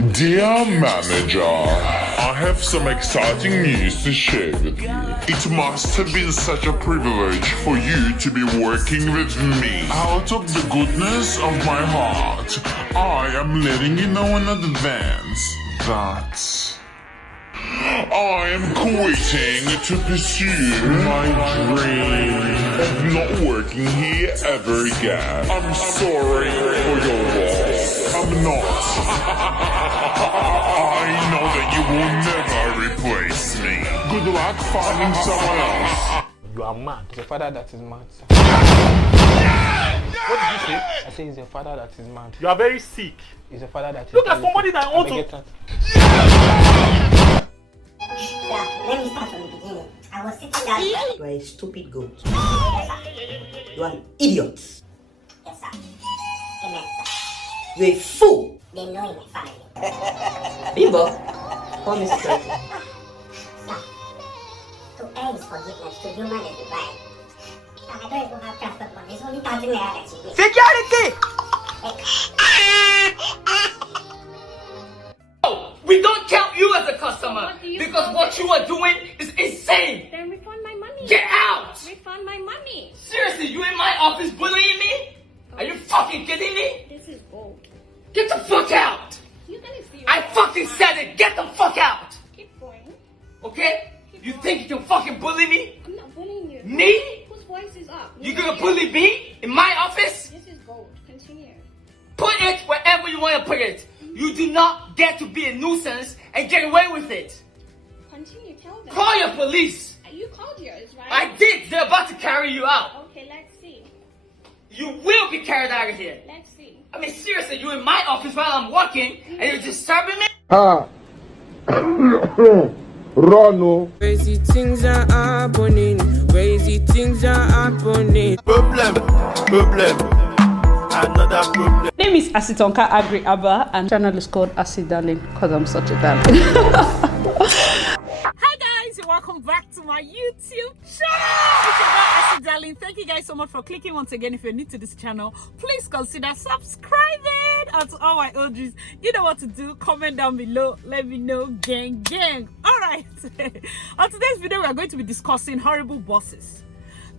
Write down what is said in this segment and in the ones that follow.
Dear manager, I have some exciting news to share with you. It must have been such a privilege for you to be working with me. Out of the goodness of my heart, I am letting you know in advance that I am quitting to pursue my dream of not working here ever again. I'm sorry for your loss. I'm not. I know that you will never replace me. Good luck finding someone else. You are mad. It's a father that is mad, sir. What did you say? I say he's a father that is mad. You are very sick. He's a father that is Look at somebody that wants to... Yeah, let me start from the beginning. I was sitting down. You are a stupid goat. You are an idiot. Yes, sir. Amen, sir. You are a fool. They know in my family. Bimbo, call me security. Sir, to err is forgiveness, to human is divine. Sir, I don't even have transport, but there's only 30 naira that you need. Security! We don't count you as a customer because what you are doing is insane. Then refund my money. Get out! Refund my money. Seriously, you in my office bullying me? Are you fucking kidding me? This is gold. Get the fuck out! You're gonna see. I fucking said it. Get the fuck out! Keep going. Okay? You think you can fucking bully me? I'm not bullying you. Me? Whose voice is up? You gonna bully me in my office? This is gold. Continue. Put it wherever you want to put it. You do not get to be a nuisance and get away with it. Continue. Tell them. Call your police. You called yours, right? I did. They're about to carry you out. Okay, let's see. You will be carried out of here. Let's see. I mean, seriously, you're in my office while I'm working and you're disturbing me? Run. Crazy things are happening. Crazy things are happening. Problem. Another problem. My name is Asitonka Agri Abba and channel is called Acid Darling because I'm such a darling. Hi guys, and welcome back to my YouTube channel. It's about Acid Darling. Thank you guys so much for clicking once again. If you're new to this channel, please consider subscribing. And to all my OGs, you know what to do. Comment down below. Let me know, gang. Alright. On today's video, we are going to be discussing horrible bosses,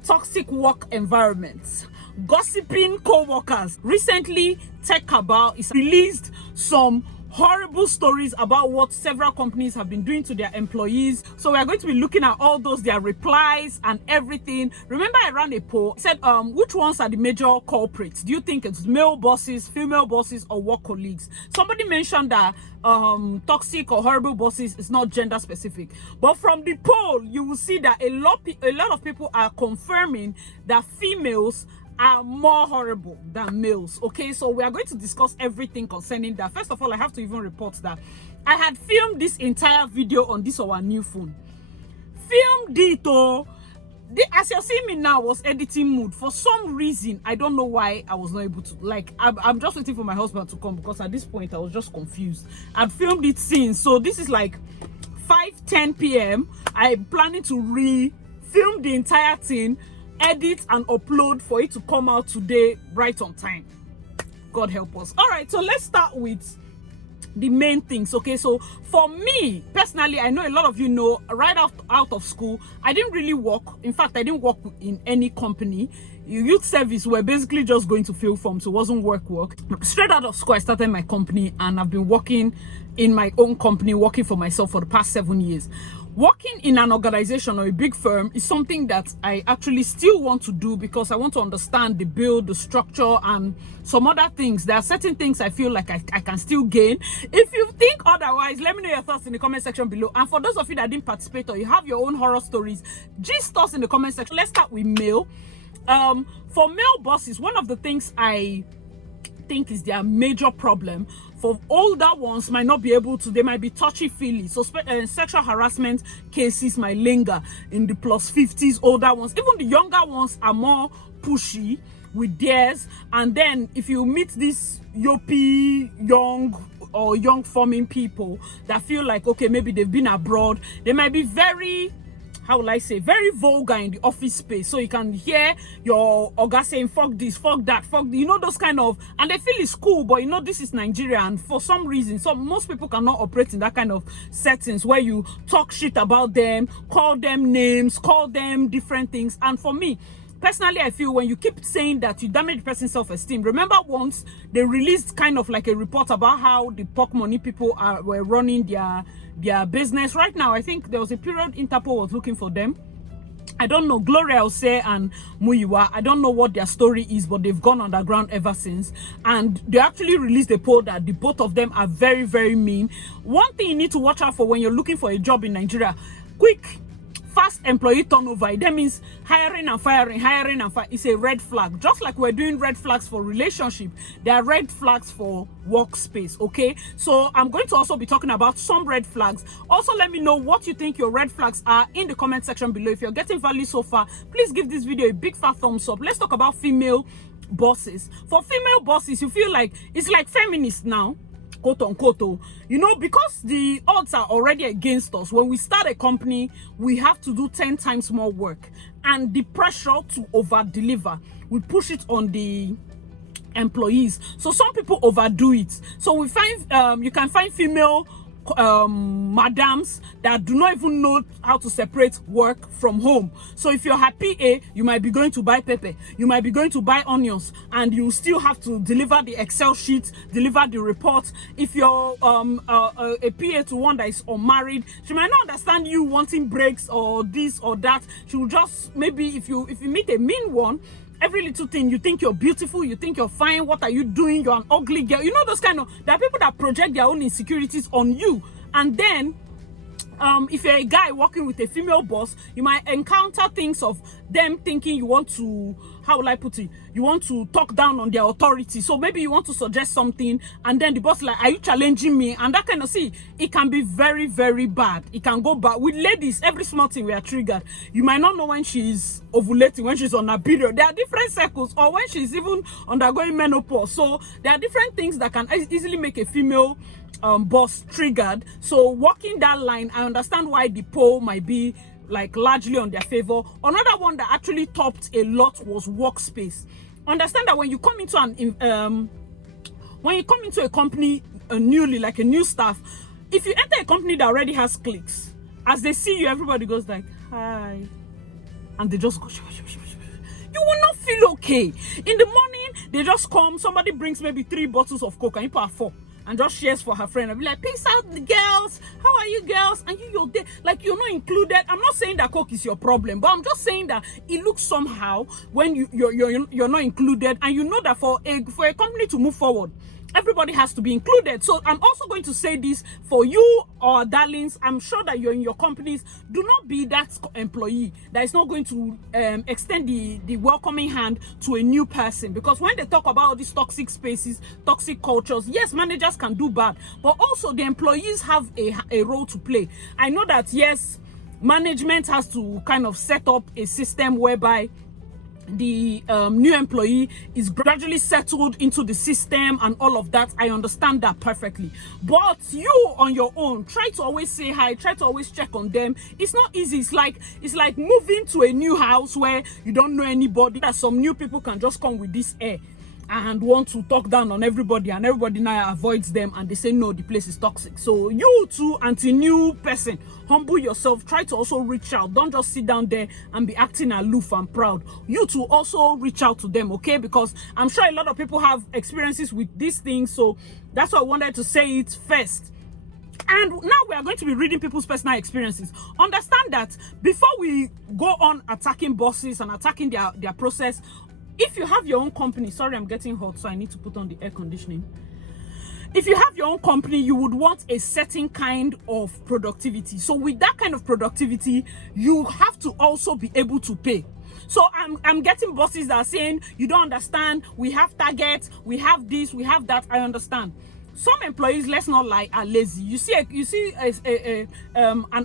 toxic work environments, gossiping co-workers. Recently, CABAL is released some horrible stories about what several companies have been doing to their employees. So we are going to be looking at all those, their replies and everything. Remember, I ran a poll. I said, which ones are the major culprits? Do you think it's male bosses, female bosses, or work colleagues? Somebody mentioned that toxic or horrible bosses is not gender specific, but from the poll you will see that a lot of people are confirming that females are more horrible than males. Okay, so we are going to discuss everything concerning that. First of all, I have to even report that I had filmed this entire video on this our new phone. Filmed it, as you're seeing me now, was editing mood. For some reason, I don't know why I was not able to. Like, I'm just waiting for my husband to come because at this point I was just confused. I'd filmed it since, so this is like 5:10 p.m. I'm planning to re-film the entire thing, edit and upload for it to come out today right on time. God help us. All right, so let's start with the main things. Okay, so for me personally, I know a lot of you know, right out of school, I didn't really work. In fact, I didn't work in any company. Youth service were basically just going to fill forms, so it wasn't work. Straight out of school, I started my company and I've been working in my own company, working for myself for the past 7 years. Working in an organization or a big firm is something that I actually still want to do because I want to understand the build, the structure, and some other things. There are certain things I feel like I can still gain. If you think otherwise, let me know your thoughts in the comment section below. And for those of you that didn't participate or you have your own horror stories, gist us in the comment section. Let's start with male. For male bosses, one of the things I think is their major problem. For older ones, might not be able to, they might be touchy-feely. So sexual harassment cases might linger in the +50s. Older ones, even the younger ones, are more pushy with theirs. And then if you meet these yoppy young forming people that feel like, okay, maybe they've been abroad, they might be very how will I say, very vulgar in the office space. So you can hear your oga saying, fuck this, fuck that, fuck, you know, those kind of, and they feel it's cool, but you know, this is Nigeria, and for some reason, most people cannot operate in that kind of settings where you talk shit about them, call them names, call them different things. And for me, personally, I feel when you keep saying that, you damage the person's self-esteem. Remember once they released kind of like a report about how the POC money people were running their business. Right now, I think there was a period Interpol was looking for them. I don't know, Gloria Ose and Muyiwa, I don't know what their story is, but they've gone underground ever since. And they actually released a poll that the both of them are very, very mean. One thing you need to watch out for when you're looking for a job in Nigeria, quick, fast employee turnover. That means hiring and firing, it's a red flag. Just like we're doing red flags for relationship, there are red flags for workspace. Okay, so I'm going to also be talking about some red flags. Also, let me know what you think your red flags are in the comment section below. If you're getting value so far, please give this video a big fat thumbs up. Let's talk about female bosses. For female bosses, you feel like it's like feminists now, quote unquote, you know, because the odds are already against us. When we start a company, we have to do 10 times more work, and the pressure to over deliver, we push it on the employees. So some people overdo it. So we find you can find female madams that do not even know how to separate work from home. So if you're happy, you might be going to buy pepper, you might be going to buy onions, and you still have to deliver the Excel sheet, deliver the report. If you're a PA to one that is unmarried, she might not understand you wanting breaks or this or that. She will just, maybe if you meet a mean one, every little thing, you think you're beautiful, you think you're fine, what are you doing, you're an ugly girl, you know, those kind of, there are people that project their own insecurities on you. And then if you're a guy working with a female boss, you might encounter things of them thinking you want to, how will I put it, you want to talk down on their authority. So maybe you want to suggest something, and then the boss is like, are you challenging me? And that kind of, see, it can be very, very bad. It can go bad. With ladies, every small thing we are triggered. You might not know when she's ovulating, when she's on her period. There are different cycles, or when she's even undergoing menopause. So there are different things that can easily make a female boss triggered. So walking that line, I understand why the poll might be like largely on their favor. Another one that actually topped a lot was Workspace. Understand that when you come into a company newly, like a new staff, if you enter a company that already has clicks, as they see you, everybody goes like, hi, and they just go, you will not feel okay. In the morning, they just come, somebody brings maybe 3 bottles of Coke and you put 4 and just shares for her friend and be like, peace out, the girls, how are you girls? And you're there, like you're not included. I'm not saying that Coke is your problem, but I'm just saying that it looks somehow when you're not included. And you know that for a company to move forward, everybody has to be included. So I'm also going to say this for you, or darlings, I'm sure that you're in your companies, do not be that employee that is not going to extend the welcoming hand to a new person. Because when they talk about all these toxic spaces, toxic cultures, yes, managers can do bad, but also the employees have a role to play. I know that, yes, management has to kind of set up a system whereby the new employee is gradually settled into the system and all of that. I understand that perfectly, but you on your own, try to always say hi, try to always check on them. It's not easy. It's like moving to a new house where you don't know anybody, that some new people can just come with this air and want to talk down on everybody, and everybody now avoids them and they say no, the place is toxic. So you too, anti-new person, humble yourself, try to also reach out. Don't just sit down there and be acting aloof and proud. You too also reach out to them, okay? Because I'm sure a lot of people have experiences with these things, so that's why I wanted to say it first. And now we are going to be reading people's personal experiences. Understand that before we go on attacking bosses and attacking their process, if you have your own company, sorry, I'm getting hot, so I need to put on the air conditioning. If you have your own company, you would want a certain kind of productivity. So with that kind of productivity, you have to also be able to pay. So I'm getting bosses that are saying, you don't understand, we have targets, we have this, we have that. I understand. Some employees, let's not lie, are lazy. You see an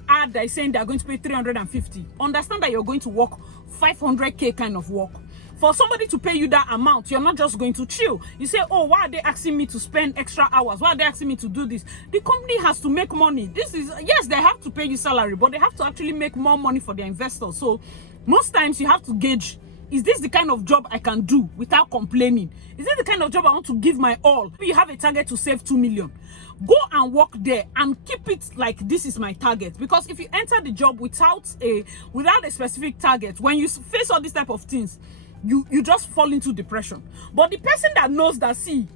ad that is saying they're going to pay 350. Understand that you're going to work 500k kind of work. for somebody to pay you that amount, you're not just going to chill. You say, oh, why are they asking me to spend extra hours? Why are they asking me to do this? The company has to make money. This is, yes, they have to pay you salary, but they have to actually make more money for their investors. So most times you have to gauge, is this the kind of job I can do without complaining? Is this the kind of job I want to give my all? You have a target to save 2 million. Go and work there and keep it like this is my target. Because if you enter the job without a specific target, when you face all these type of things, you just fall into depression. But the person that knows that, see,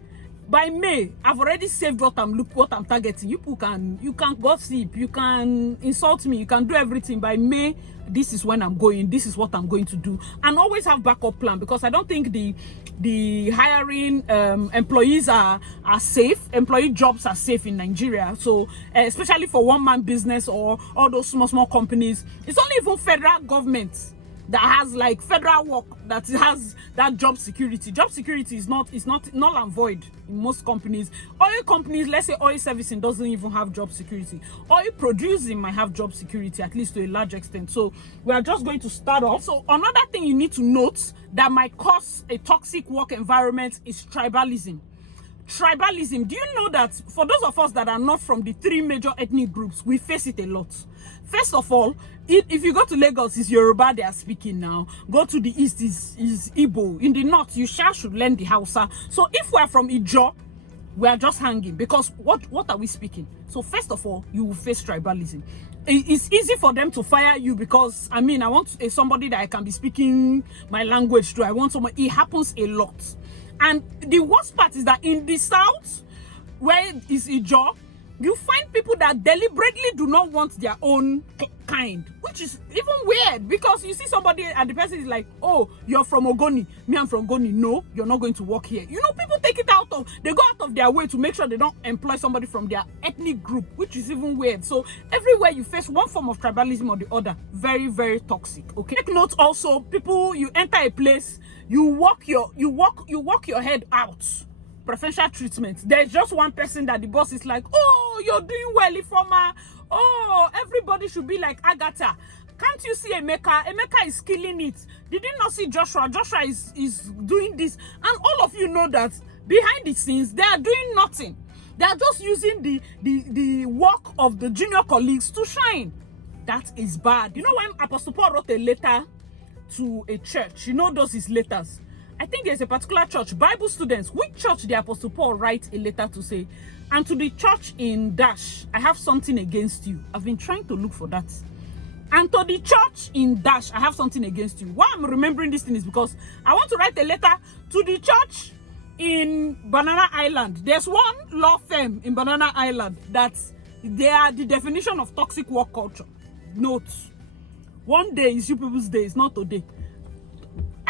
by May, I've already saved what I'm targeting. You can gossip, you can insult me, you can do everything. By May, this is when I'm going, this is what I'm going to do. And always have backup plan, because I don't think the hiring employees are safe. Employee jobs are safe in Nigeria. So especially for one-man business or all those small companies, it's only even federal government that has like federal work that has that job security. Job security is not null and void in most companies. Oil companies, let's say oil servicing, doesn't even have job security. Oil producing might have job security, at least to a large extent. So we are just going to start off. So another thing you need to note that might cause a toxic work environment is tribalism. Tribalism, do you know that for those of us that are not from the 3 major ethnic groups, we face it a lot? First of all, if you go to Lagos, it's Yoruba they are speaking now. Go to the east, is Igbo. In the north, you should learn the Hausa. So if we are from Ijo, we are just hanging, because what are we speaking? So first of all, you will face tribalism. It's easy for them to fire you because, I mean, I want somebody that I can be speaking my language to. I want someone. It happens a lot. And the worst part is that in the south, where is Ijo, you find people that deliberately do not want their own kind, which is even weird, because you see somebody and the person is like, oh, you're from Ogoni, me I'm from Ogoni. No, you're not going to work here. You know, people take it they go out of their way to make sure they don't employ somebody from their ethnic group, which is even weird. So everywhere you face one form of tribalism or the other, very, very toxic. Okay. Take note also, people, you enter a place, you walk your head out. Preferential treatment. There's just one person that the boss is like, oh, you're doing well, Ifoma. Oh, everybody should be like Agatha. Can't you see Emeka? Emeka is killing it. Did you not see Joshua? Joshua is doing this. And all of you know that behind the scenes, they are doing nothing. They are just using the work of the junior colleagues to shine. That is bad. You know, when Apostle Paul wrote a letter to a church, you know those his letters. I think there's a particular church, Bible students, which church the Apostle Paul writes a letter to say, and to the church in Dash, I have something against you. I've been trying to look for that. And to the church in Dash, I have something against you. Why I'm remembering this thing is because I want to write a letter to the church in Banana Island. There's one law firm in Banana Island that they are the definition of toxic work culture. Note, one day is you people's day, it's not today.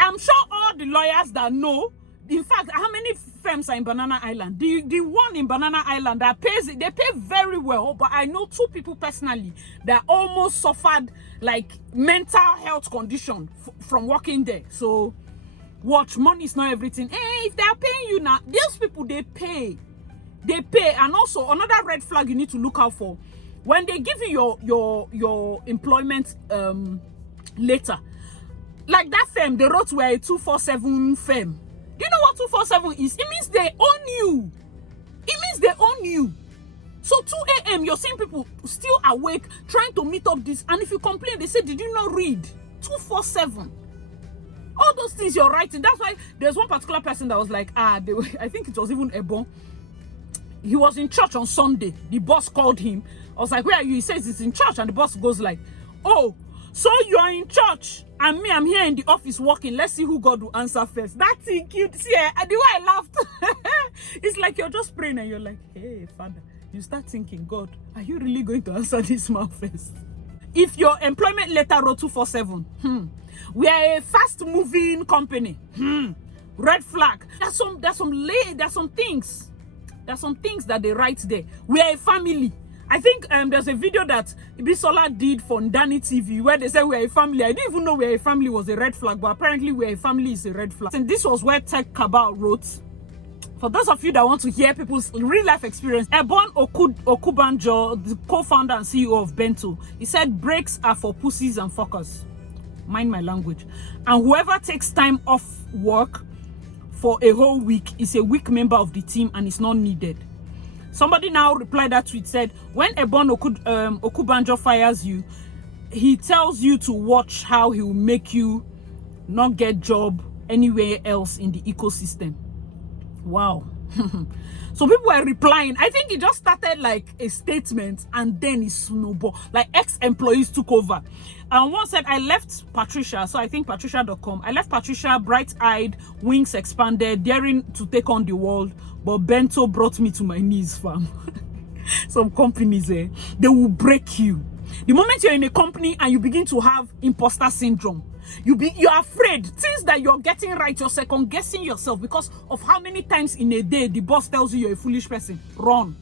I'm sure all the lawyers that know, in fact, how many firms are in Banana Island? The one in Banana Island that pays, they pay very well, but I know 2 people personally that almost suffered like mental health condition from working there. So watch, money is not everything. Hey, if they are paying you now, those people, they pay. And also another red flag you need to look out for, when they give you your employment letter, like that firm, they wrote we're a 247 firm. Do you know what 247 is? It means they own you. It means they own you. So 2 a.m. you're seeing people still awake, trying to meet up this. And if you complain, they say, did you not read? 247. All those things you're writing. That's why there's one particular person that was like, I think it was even Ebon. He was in church on Sunday. The boss called him. I was like, where are you? He says he's in church. And the boss goes like, oh, so you're in church and me, I'm here in the office working. Let's see who God will answer first. That's cute. See, the way I laughed, it's like you're just praying and you're like, hey, Father, you start thinking, God, are you really going to answer this man first? If your employment letter wrote 247, we are a fast-moving company. Red flag. There's some things that they write there. We are a family. I think there's a video that Ibisola did for Ndani TV where they said we're a family. I didn't even know we're a family was a red flag, but apparently we're a family is a red flag. And this was where CABAL wrote. For those of you that want to hear people's real life experience, Ebon Okubanjo, the co-founder and CEO of Bento, he said breaks are for pussies and fuckers. mind my language. And whoever takes time off work for a whole week is a weak member of the team and is not needed. Somebody now replied that tweet, said, when Ebon Okubanjo fires you, he tells you to watch how he will make you not get job anywhere else in the ecosystem. Wow. So people were replying. I think it just started like a statement and then it snowballed. Like ex-employees took over. And one said, I left Patricia, so I think patricia.com. I left Patricia bright-eyed, wings expanded, daring to take on the world, but Bento brought me to my knees, fam. Some companies, they will break you. The moment you're in a company and you begin to have imposter syndrome, you're afraid. Things that you're getting right, you're second guessing yourself because of how many times in a day the boss tells you you're a foolish person. Run.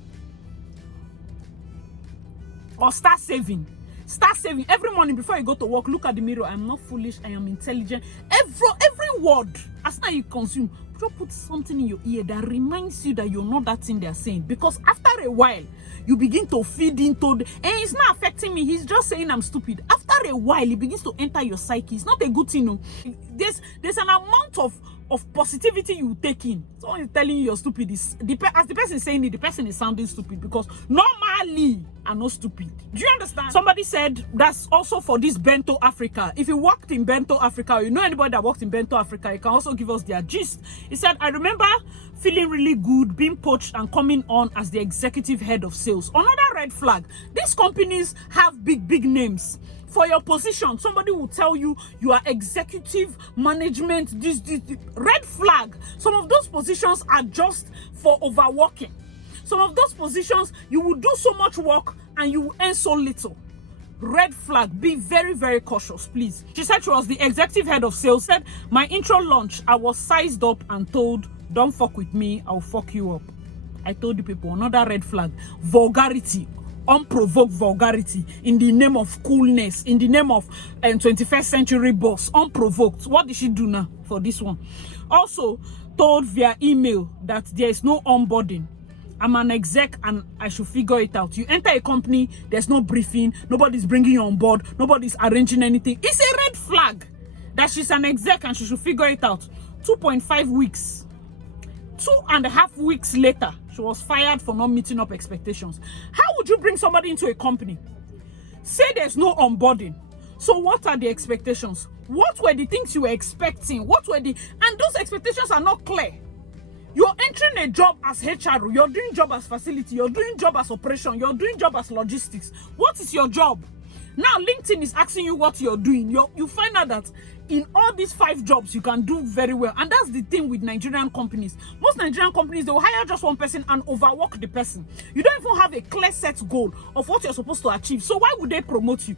Or start saving. Start saving every morning before you go to work. Look at the mirror. I'm not foolish. I am intelligent. Every word, as now you consume, just put something in your ear that reminds you that you're not that thing they're saying. Because after a while, you begin to feed into and it's not affecting me. He's just saying I'm stupid. After a while, it begins to enter your psyche. It's not a good thing. No. There's an amount of positivity you take in. Someone is telling you you're stupid. As the person is saying it, the person is sounding stupid because normally I'm not stupid. Do you understand? Somebody said that's also for this Bento Africa. If you worked in Bento Africa, or you know anybody that worked in Bento Africa, you can also give us their gist. He said, I remember feeling really good, being poached and coming on as the executive head of sales. Another red flag. These companies have big names. For your position, somebody will tell you you are executive management, this red flag. Some of those positions are just for overworking. Some of those positions, you will do so much work and you will earn so little. Red flag. Be very, very cautious, please. She said she was the executive head of sales. Said, my intro launch, I was sized up and told, don't fuck with me, I'll fuck you up. I told you people, another red flag. Vulgarity. Unprovoked vulgarity in the name of coolness, in the name of 21st century boss. Unprovoked. What did she do now for this one? Also told via email that there is no onboarding. I'm an exec and I should figure it out. You enter a company, there's no briefing, nobody's bringing you on board, nobody's arranging anything. It's a red flag that she's an exec and she should figure it out. 2.5 weeks. 2.5 weeks later, she was fired for not meeting up expectations. How would you bring somebody into a company? Say there's no onboarding. So what are the expectations? What were the things you were expecting? And those expectations are not clear. You're entering a job as HR, you're doing job as facility, you're doing job as operation, you're doing job as logistics. What is your job? Now LinkedIn is asking you what you're doing. You find out that in all these 5 jobs you can do very well. And that's the thing with Nigerian companies. Most Nigerian companies, they will hire just one person and overwork the person. You don't even have a clear set goal of what you're supposed to achieve. So why would they promote you?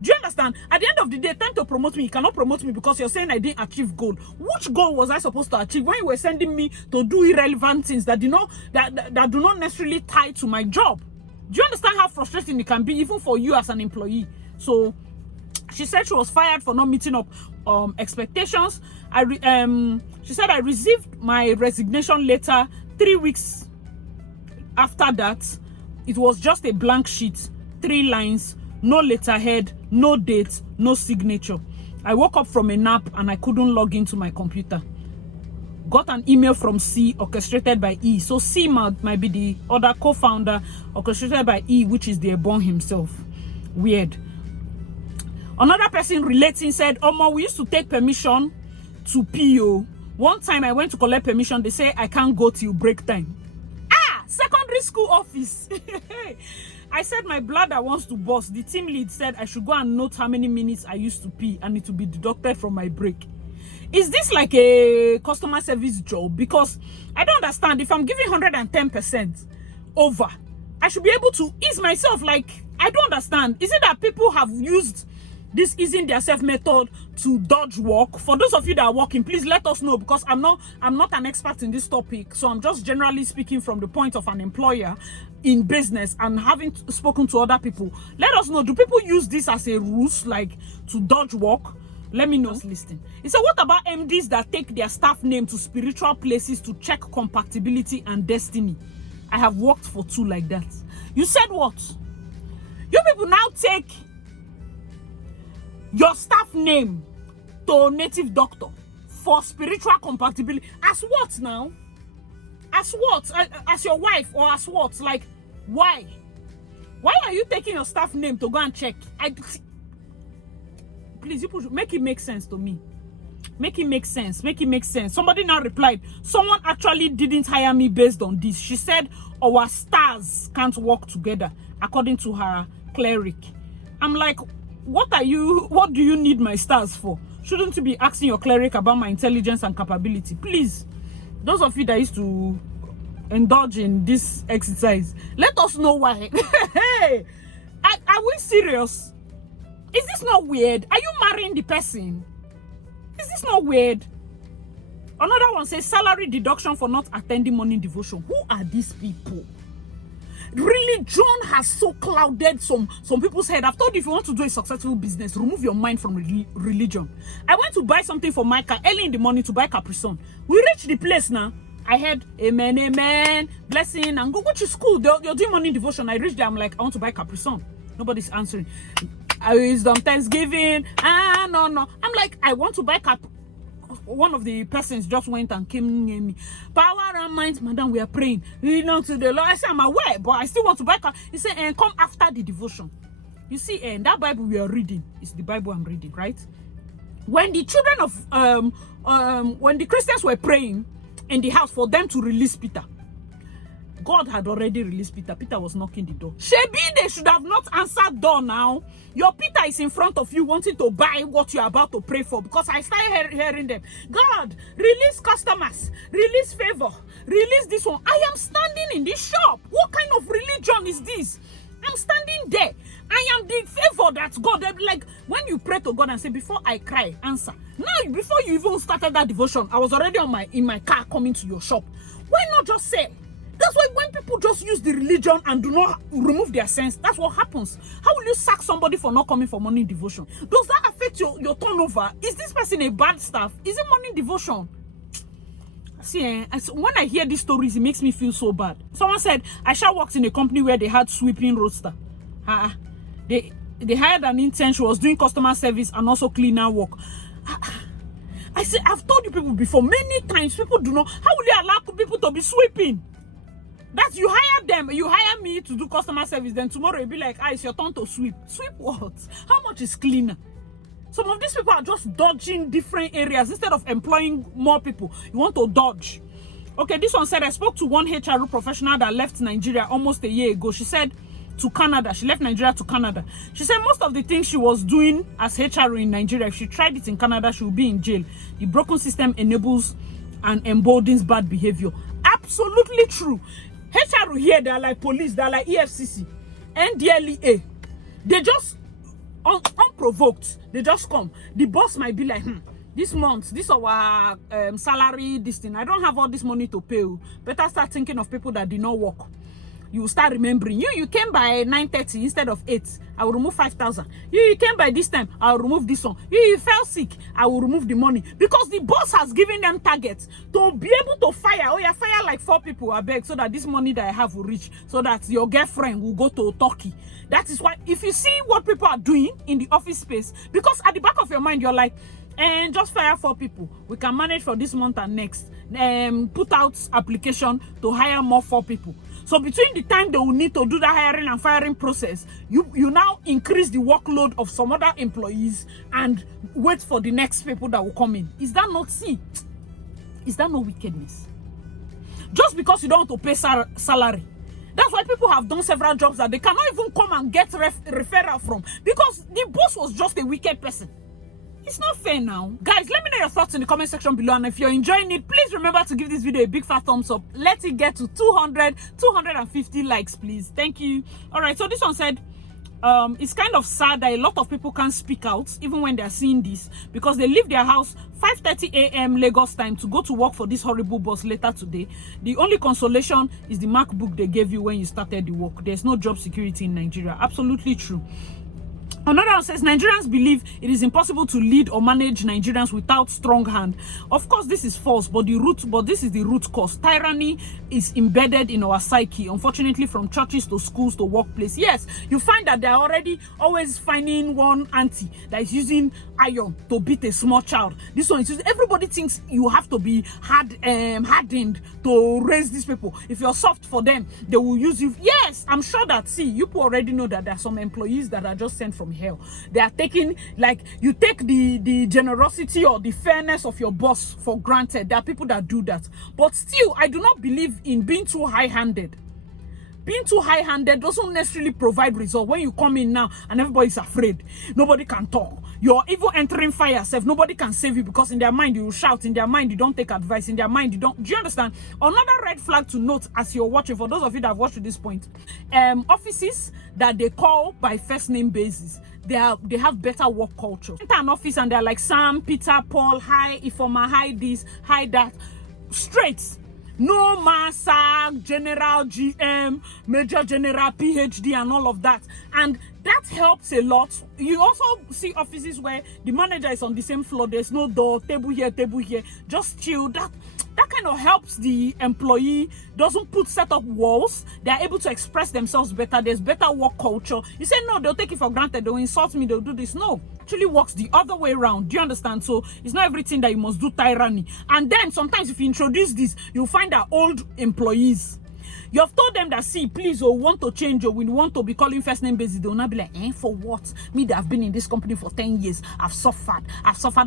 Do you understand? At the end of the day, time to promote me, you cannot promote me because you're saying I didn't achieve goal. Which goal was I supposed to achieve when you were sending me to do irrelevant things that do not necessarily tie to my job? Do you understand how frustrating it can be even for you as an employee? So she said she was fired for not meeting up expectations. She said I received my resignation letter 3 weeks after that. It was just a blank sheet, 3 lines, no letterhead, no date, no signature. I woke up from a nap and I couldn't log into my computer. Got an email from C orchestrated by E. So C might be the other co-founder, orchestrated by E, which is the Ebon himself. Weird. Another person relating said, Omo, we used to take permission to PO. One time I went to collect permission. They say I can't go till break time. Secondary school office. I said my bladder wants to burst. The team lead said I should go and note how many minutes I used to pee and it will be deducted from my break. Is this like a customer service job? Because I don't understand. If I'm giving 110% over, I should be able to ease myself. Like, I don't understand. Is it that people have used this easing their self method to dodge work? For those of you that are working, please let us know, because I'm not an expert in this topic. So I'm just generally speaking from the point of an employer in business and having spoken to other people. Let us know, do people use this as a ruse, like to dodge work? Let me know. Just listening. He said, what about MDs that take their staff name to spiritual places to check compatibility and destiny? I have worked for 2 like that. You said what? You people now take your staff name to native doctor for spiritual compatibility. As what now? As what? As your wife or as what? Like, why? Why are you taking your staff name to go and check? Please, you make it make sense to me. Make it make sense. Make it make sense. Somebody now replied, someone actually didn't hire me based on this. She said our stars can't work together, according to her cleric. I'm like, what do you need my stars for? Shouldn't you be asking your cleric about my intelligence and capability? Please, those of you that used to indulge in this exercise, let us know why. Hey, are we serious? Is this not weird? Are you marrying the person? Is this not weird? Another one says salary deduction for not attending morning devotion. Who are these people? Religion has so clouded some people's head. I've told you, if you want to do a successful business, remove your mind from religion. I went to buy something for my car early in the morning to buy Capri Sun. We reached the place now. I heard amen, amen, blessing, and go to school. You're doing morning devotion. I reached there. I'm like, I want to buy Capri Sun. Nobody's answering. Wisdom, Thanksgiving. No. I'm like, I want to buy Capri. One of the persons just went and came near me. Power and minds, madam, we are praying. We know to the Lord. I said, I'm aware, but I still want to buy Capri. He said, and come after the devotion. You see, and that Bible we are reading is the Bible I'm reading, right? When the children of when the Christians were praying in the house for them to release Peter, God had already released Peter. Peter was knocking the door. Shebi, they should have not answered door now. Your Peter is in front of you wanting to buy what you're about to pray for, because I started hearing them. God, release customers, release favor, release this one. I am standing in this shop. What kind of religion is this? I'm standing there. I am the favor that God, like when you pray to God and say, before I cry, answer. Now, before you even started that devotion, I was already in my car coming to your shop. Why not just say? That's why when people just use the religion and do not remove their sense, that's what happens. How will you sack somebody for not coming for morning devotion? Does that affect your turnover? Is this person a bad staff? Is it morning devotion? See, when I hear these stories, it makes me feel so bad. Someone said, Aisha worked in a company where they had sweeping roster. They hired an intern. She was doing customer service and also cleaner work. I said, I've told you people before, many times, people do not. How will you allow people to be sweeping? That you hire them, you hire me to do customer service, then tomorrow you'll be like, it's your turn to sweep. Sweep what? How much is cleaner? Some of these people are just dodging different areas. Instead of employing more people, you want to dodge. Okay, this one said, I spoke to one HR professional that left Nigeria almost a year ago. She said to Canada, she left Nigeria to Canada. She said most of the things she was doing as HR in Nigeria, if she tried it in Canada, she would be in jail. The broken system enables and emboldens bad behavior. Absolutely true. HR here, they're like police, they're like EFCC, NDLEA. They just, unprovoked, they just come. The boss might be like, this month, this our salary, this thing. I don't have all this money to pay you. Better start thinking of people that did not work. You start remembering. You came by 9:30 instead of 8. I will remove 5,000. You came by this time. I will remove this one. You fell sick. I will remove the money. Because the boss has given them targets to be able to fire. Oh, yeah, fire like 4 people, I beg, so that this money that I have will reach. So that your girlfriend will go to Turkey. That is why, if you see what people are doing in the office space, because at the back of your mind, you're like, and just fire 4 people. We can manage for this month and next. Put out application to hire more 4 people. So between the time they will need to do the hiring and firing process, you now increase the workload of some other employees and wait for the next people that will come in. Is that not sin? Is that not wickedness? Just because you don't want to pay salary. That's why people have done several jobs that they cannot even come and get referral from, because the boss was just a wicked person. It's not fair now. Guys, let me know your thoughts in the comment section below, and if you're enjoying it, please remember to give this video a big fat thumbs up. Let it get to 250 likes, please. Thank you. All right, so this one said, it's kind of sad that a lot of people can't speak out even when they're seeing this, because they leave their house 5:30 a.m. Lagos time to go to work for this horrible boss later today. The only consolation is the MacBook they gave you when you started the work. There's no job security in Nigeria. Absolutely true. Another one says Nigerians believe it is impossible to lead or manage Nigerians without strong hand. Of course, this is false, but this is the root cause. Tyranny is embedded in our psyche, unfortunately, from churches to schools to workplace. Yes, you find that they're already always finding one auntie that is using iron to beat a small child. This one is using, everybody thinks you have to be hardened to raise these people. If you're soft for them, they will use you. Yes, I'm sure that, see, you people already know that there are some employees that are just sent from hell. They are taking, like, you take the generosity or the fairness of your boss for granted. There are people that do that. But still, I do not believe in being too high-handed. Being too high-handed doesn't necessarily provide results. When you come in now and everybody's afraid, nobody can talk. You're even entering fire yourself. Nobody can save you because in their mind you shout. In their mind you don't take advice. In their mind you don't. Do you understand? Another red flag to note as you're watching, for those of you that have watched to this point, offices that they call by first name basis, they have better work culture. Enter an office and they're like Sam, Peter, Paul, hi Ifoma, hi this, hi that, straight. No master, general, GM, major general, PhD, and all of that. And that helps a lot. You also see offices where the manager is on the same floor. There's no door, table here, just chill. That kind of helps the employee, doesn't set up walls. They're able to express themselves better. There's better work culture. You say, no, they'll take it for granted. They'll insult me. They'll do this. No, it actually works the other way around. Do you understand? So it's not everything that you must do tyranny. And then sometimes if you introduce this, you'll find that old employees, you have told them that, see, please, or want to change, or we want to be calling first name basis. They will not be like, for what? Me that have been in this company for 10 years. I've suffered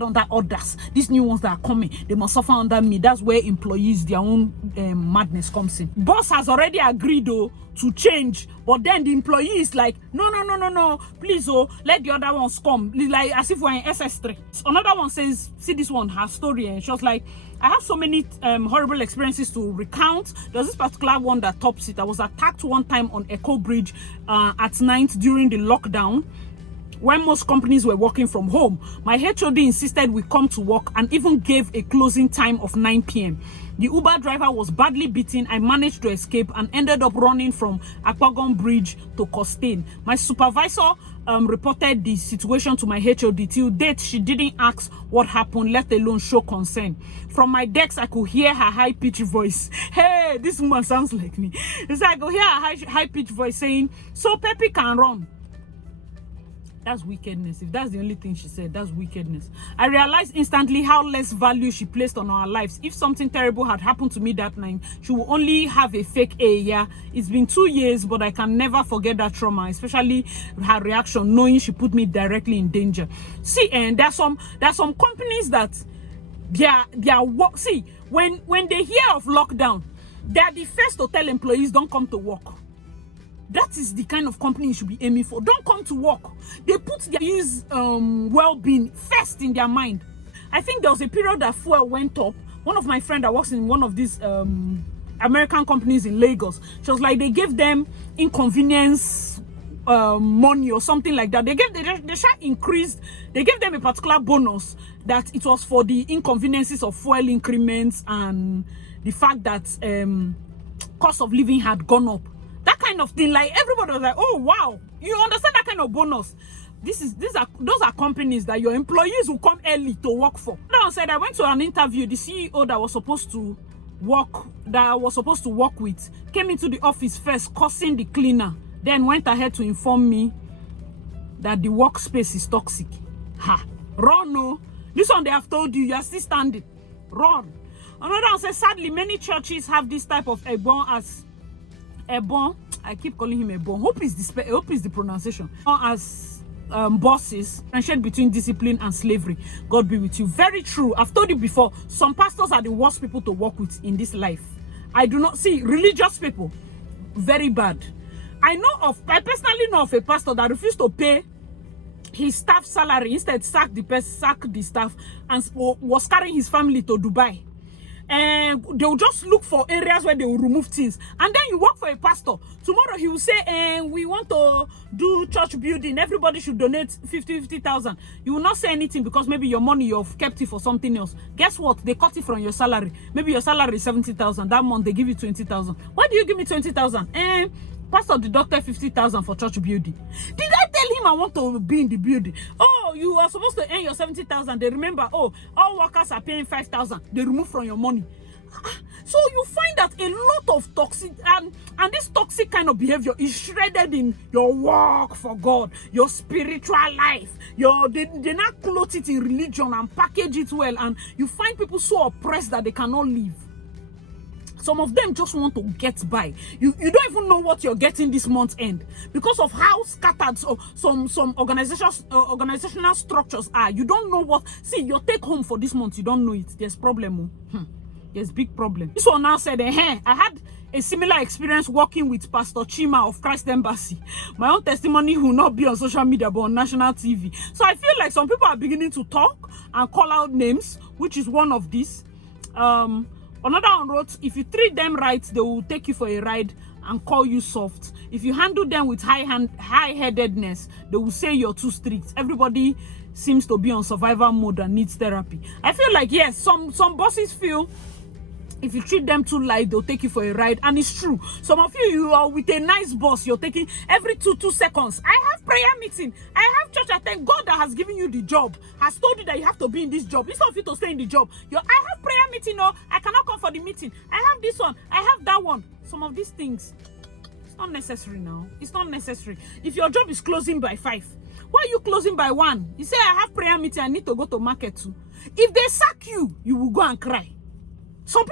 under others. These new ones that are coming, they must suffer under me. That's where employees, their own madness comes in. Boss has already agreed, though, to change, but then the employee is like, no, please, let the other ones come. Like as if we're in SS3. Another one says, see this one, her story, and she was like, I have so many horrible experiences to recount. There's this particular one that tops it. I was attacked one time on Echo Bridge at night during the lockdown, when most companies were working from home. My HOD insisted we come to work and even gave a closing time of 9 p.m. The Uber driver was badly beaten. I managed to escape and ended up running from Akwagon Bridge to Costain. My supervisor reported the situation to my HOD. Till date, she didn't ask what happened, let alone show concern. From my decks, I could hear her high-pitched voice. Hey, this woman sounds like me. It's like I could hear her high-pitched voice saying, so Pepe can run. That's wickedness. If that's the only thing she said, that's wickedness. I realized instantly how less value she placed on our lives. If something terrible had happened to me that night, she would only have a fake A. Yeah, it's been 2 years, but I can never forget that trauma, especially her reaction, knowing she put me directly in danger. See, and there's some companies that their work. See, when they hear of lockdown, they're the first to tell employees don't come to work. That is the kind of company you should be aiming for. Don't come to work. They put their use well-being first in their mind. I think there was a period that fuel went up. One of my friends that works in one of these American companies in Lagos, she was like, they gave them inconvenience money or something like that. They gave them a particular bonus that it was for the inconveniences of fuel increments and the fact that cost of living had gone up. That kind of thing, like everybody was like, oh wow, you understand that kind of bonus. Those are companies that your employees will come early to work for. Someone said, I went to an interview. The CEO that was supposed to work with came into the office first, cursing the cleaner, then went ahead to inform me that the workspace is toxic. Ha, run, no. This one they have told you, are still standing. Run. Another one says, sadly, many churches have this type of ebon as Ebon, I keep calling him Ebon. Hope is the pronunciation. As bosses, differentiate between discipline and slavery. God be with you. Very true. I've told you before, some pastors are the worst people to work with in this life. I do not see religious people. Very bad. I personally know of a pastor that refused to pay his staff salary, instead sacked the staff, and was carrying his family to Dubai. And they'll just look for areas where they will remove things. And then you work for a pastor. Tomorrow he will say, we want to do church building. Everybody should donate 50,000. You will not say anything because maybe your money, you've kept it for something else. Guess what? They cut it from your salary. Maybe your salary is 70,000. That month they give you 20,000. Why do you give me 20,000? Pastor deducted 50,000 for church building. Did I tell him I want to be in the building. Oh, you are supposed to earn your 70,000. They remember, oh, all workers are paying 5,000. They remove from your money. So you find that a lot of toxic and this toxic kind of behavior is shredded in your work for God, your spiritual life. They now clothe it in religion and package it well, and you find people so oppressed that they cannot live. Some of them just want to get by. You don't even know what you're getting this month's end because of how scattered some organizational structures are. You don't know what. See, your take home for this month, you don't know it. There's problem. There's big problem. This one now said, I had a similar experience working with Pastor Chima of Christ Embassy. My own testimony will not be on social media but on national TV. So I feel like some people are beginning to talk and call out names, which is one of these. Another one wrote, if you treat them right, they will take you for a ride and call you soft. If you handle them with high-headedness, they will say you're too strict. Everybody seems to be on survival mode and needs therapy. I feel like, yes, some bosses feel if you treat them too light, they'll take you for a ride. And it's true. Some of you are with a nice boss. You're taking every 2 seconds. I have prayer meeting. I have church. I thank God that has given you the job, has told you that you have to be in this job. Instead of you to stay in the job, I have prayer meeting. No, I cannot come for the meeting. I have this one. I have that one. Some of these things, it's not necessary now. It's not necessary. If your job is closing by 5, why are you closing by 1? You say, I have prayer meeting. I need to go to market too. If they sack you, you will go and cry. Some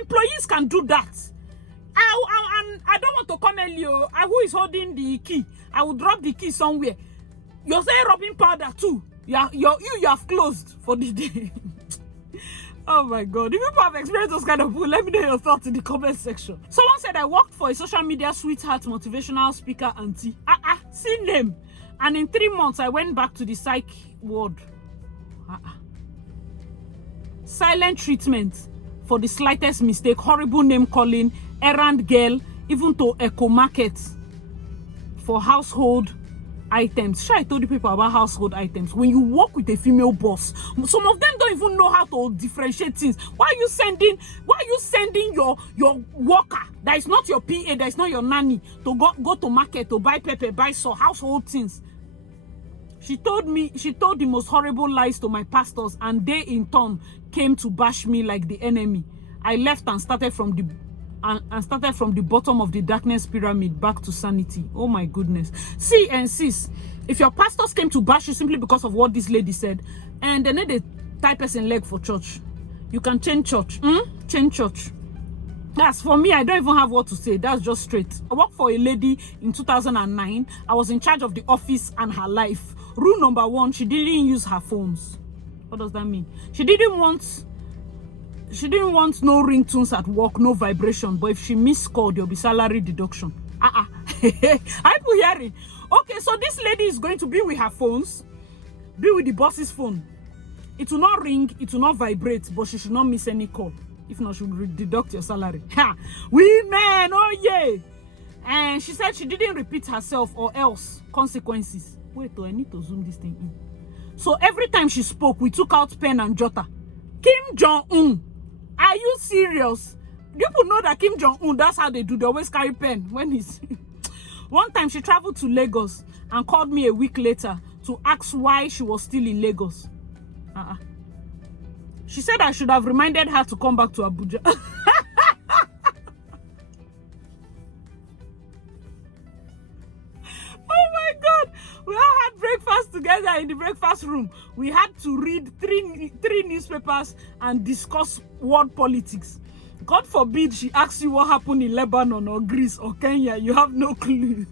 employees can do that. I don't want to comment you. Who is holding the key? I will drop the key somewhere. You're saying rubbing powder too. You have closed for the day. Oh my God. If people have experienced those kind of people, let me know your thoughts in the comment section. Someone said I worked for a social media sweetheart motivational speaker auntie. Seen them. And in 3 months, I went back to the psych ward. Silent treatment for the slightest mistake, horrible name calling, errand girl, even to eco market for household items. Sure, I told you people about household items. When you work with a female boss, some of them don't even know how to differentiate things. Why are you sending your worker that is not your PA, that is not your nanny, to go to market to buy pepper, buy household things? She told the most horrible lies to my pastors, and they in turn came to bash me like the enemy. I left and started from the bottom of the darkness pyramid back to sanity. Oh my goodness. See and sis, if your pastors came to bash you simply because of what this lady said, and they need a type person leg for church, you can change church. Change church. That's for me. I don't even have what to say. That's just straight. I worked for a lady in 2009. I was in charge of the office and her life. Rule number 1, she didn't use her phones. What does that mean? She didn't want no ringtones at work, no vibration. But if she missed call, there'll be salary deduction. Are you hearing? Okay, so this lady is going to be with her phones, be with the boss's phone. It will not ring, it will not vibrate, but she should not miss any call. If not, she will deduct your salary. Women, oh yeah. And she said she didn't repeat herself or else consequences. Wait, I need to zoom this thing in. So every time she spoke, we took out pen and jotter. Kim Jong-un, are you serious? People know that Kim Jong-un, that's how they do. They always carry pen when he's... One time she traveled to Lagos and called me a week later to ask why she was still in Lagos. She said I should have reminded her to come back to Abuja. We all had breakfast together in the breakfast room. We had to read three newspapers and discuss world politics. God forbid she asks you what happened in Lebanon or Greece or Kenya. You have no clue.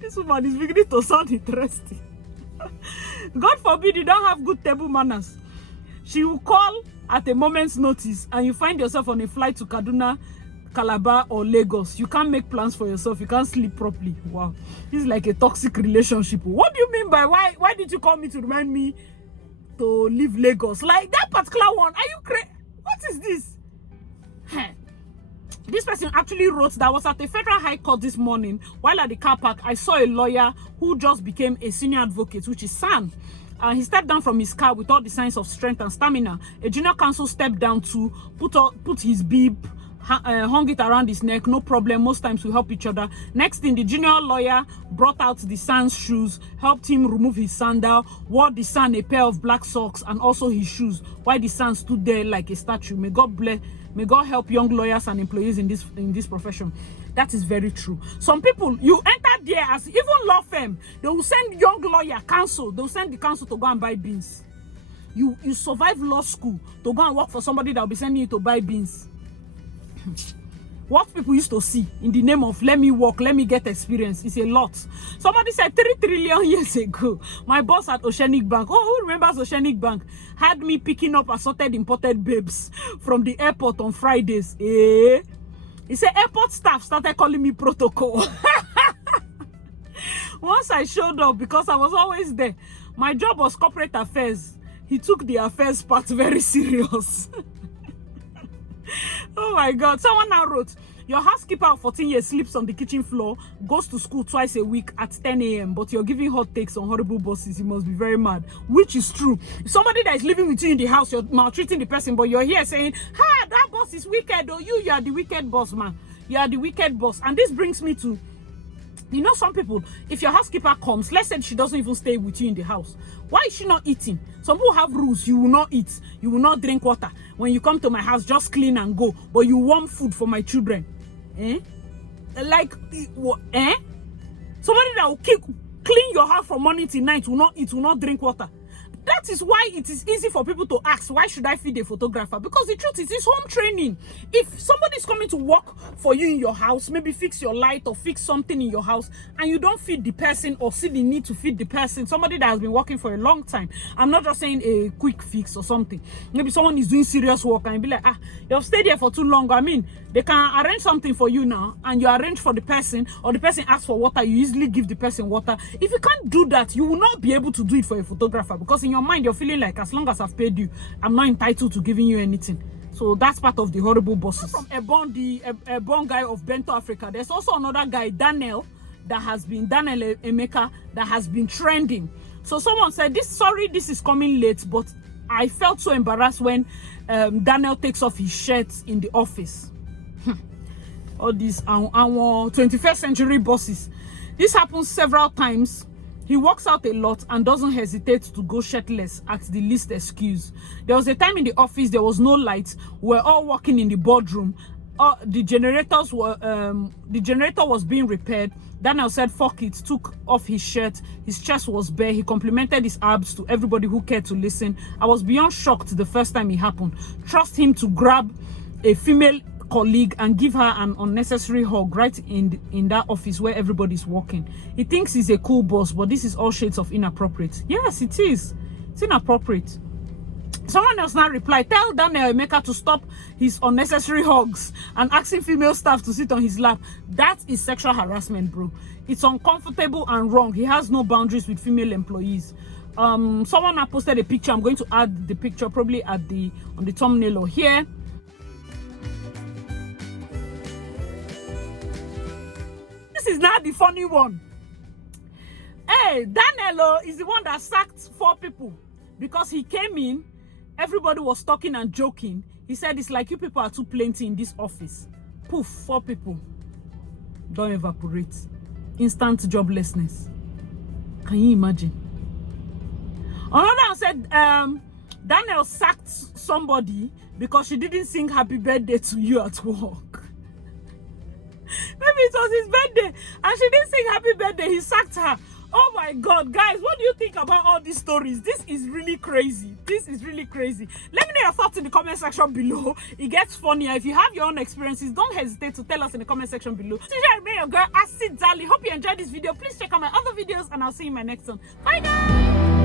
This woman is beginning to sound interesting. God forbid you don't have good table manners. She will call at a moment's notice and you find yourself on a flight to Kaduna, Calabar or Lagos. You can't make plans for yourself. You can't sleep properly. Wow. This is like a toxic relationship. What do you mean by why did you call me to remind me to leave Lagos? Like that particular one. Are you crazy? What is this? This person actually wrote that I was at the Federal High Court this morning. While at the car park, I saw a lawyer who just became a senior advocate, which is San. He stepped down from his car with all the signs of strength and stamina. A junior counsel stepped down to put his bib hung it around his neck. No problem. Most times we help each other. Next thing, the junior lawyer brought out the son's shoes, helped him remove his sandal, wore the son a pair of black socks and also his shoes, while the son stood there like a statue. May God help young lawyers and employees in this profession. That is very true. Some people, you enter there as even law firm, they will send young lawyer counsel. They will send the counsel to go and buy beans. You survive law school to go and work for somebody that will be sending you to buy beans. What people used to see in the name of let me work, let me get experience is a lot. Somebody said 3 trillion years ago, my boss at Oceanic Bank, who remembers Oceanic Bank, had me picking up assorted imported babes from the airport on Fridays. He said airport staff started calling me protocol. Once I showed up, because I was always there, my job was corporate affairs. He took the affairs part very serious. Oh my God. Someone now wrote, your housekeeper of 14 years sleeps on the kitchen floor, goes to school twice a week at 10 a.m. But you're giving hot takes on horrible bosses. You must be very mad. Which is true. Somebody that is living with you in the house, you're maltreating the person, but you're here saying, ha, that boss is wicked. Or you are the wicked boss, man. You are the wicked boss. And this brings me to, you know, some people, if your housekeeper comes, let's say she doesn't even stay with you in the house, why is she not eating? Some people have rules. You will not eat. You will not drink water. When you come to my house, just clean and go. But you want food for my children. Like, somebody that will clean your house from morning till night will not eat, will not drink water. That is why it is easy for people to ask, why should I feed a photographer? Because the truth is, it's home training. If somebody is coming to work for you in your house, maybe fix your light or fix something in your house, and you don't feed the person or see the need to feed the person, somebody that has been working for a long time, I'm not just saying a quick fix or something. Maybe someone is doing serious work and you be like, you've stayed here for too long. I mean, they can arrange something for you now, and you arrange for the person, or the person asks for water, you easily give the person water. If you can't do that, you will not be able to do it for a photographer, because in your mind you're feeling like, as long as I've paid you, I'm not entitled to giving you anything. So that's part of the horrible bosses. From Ebon, the Ebon guy of Bento Africa, there's also another guy, Daniel Emeka, that has been trending. So someone said, this is coming late, but I felt so embarrassed when Daniel takes off his shirt in the office. All these our 21st century bosses. This happens several times. He walks out a lot and doesn't hesitate to go shirtless at the least excuse. There was a time in the office there was no lights. We're all working in the boardroom. The generator was being repaired. Daniel said, fuck it, took off his shirt. His chest was bare. He complimented his abs to everybody who cared to listen. I was beyond shocked the first time it happened. Trust him to grab a female colleague and give her an unnecessary hug right in that office where everybody's working. He thinks he's a cool boss, but this is all shades of inappropriate. Yes, it is. It's inappropriate. Someone else now replied, tell Daniel Emeka to stop his unnecessary hugs and asking female staff to sit on his lap. That is sexual harassment, bro. It's uncomfortable and wrong. He has no boundaries with female employees. Someone now posted a picture. I'm going to add the picture probably on the thumbnail or here. This is not the funny one. Hey, Daniel is the one that sacked 4 people because he came in. Everybody was talking and joking. He said, it's like you people are too plenty in this office. Poof, 4 people. Don't evaporate. Instant joblessness. Can you imagine? Another said, Daniel sacked somebody because she didn't sing happy birthday to you at work. Maybe it was his birthday and she didn't sing happy birthday. He sacked her. Oh my God, guys, what do you think about all these stories? This is really crazy. This is really crazy. Let me know your thoughts in the comment section below. It gets funnier. If you have your own experiences, don't hesitate to tell us in the comment section below. So I remain your girl, Acid Dali. Hope you enjoyed this video. Please check out my other videos and I'll see you in my next one. Bye, guys.